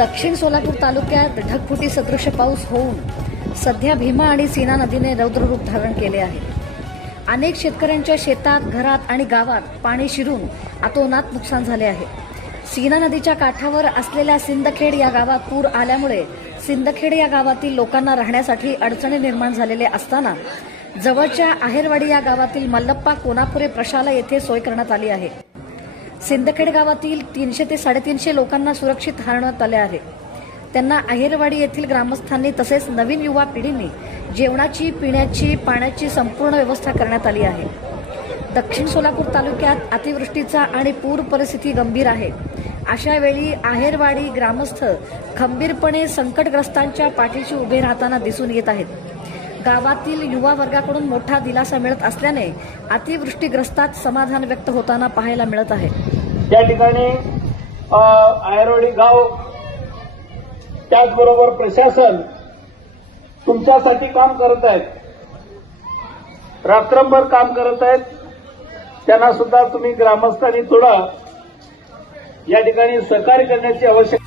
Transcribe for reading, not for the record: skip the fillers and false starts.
दक्षिण सोलापूर तालुक्यात ढगफुटी सदृश पाऊस होऊन सध्या भीमा आणि सीना नदीने रौद्ररूप धारण केले आहे। अनेक शेतकऱ्यांच्या शेतात, घरात आणि गावात पाणी शिरून अतोनात नुकसान झाले आहे। सीना नदीच्या काठावर असलेल्या सिंदखेड या गावात पूर आल्यामुळे सिंदखेड या गावातील लोकांना राहण्यासाठी अडचणी निर्माण झालेले असताना जवळच्या आहेरवाडी या गावातील मल्लप्पा कोनापुरे प्रशाला येथे सोय करण्यात आली आहे। सिंदखेड गावातील 300 ते 350 लोकांना सुरक्षित हलवण्यात आले आहे। त्यांना आहेरवाडी येथील ग्रामस्थांनी तसेच नवीन युवा पिढीने जेवणाची, पिण्याची, पाण्याची संपूर्ण व्यवस्था करण्यात आली आहे। दक्षिण सोलापूर तालुक्यात अतिवृष्टीचा आणि पूर परिस्थिती गंभीर आहे। अशा वेळी आहेरवाडी ग्रामस्थ खंबीरपणे संकटग्रस्तांच्या पाठीशी उभे राहताना दिसून येत आहेत। गावातील युवा वर्गाकडून मोठा दिलासा मिळत असल्याने अतिवृष्टीग्रस्तात समाधान व्यक्त होताना पाहायला मिळत आहे। त्या ठिकाणी आहेरवाडी गाव त्याचबरोबर प्रशासन तुमच्यासाठी काम करत आहेत, रात्रंभर काम करत आहेत। त्यांना सुद्धा तुम्ही ग्रामस्थांनी थोडं या ठिकाणी सहकार्य करण्याची आवश्यकता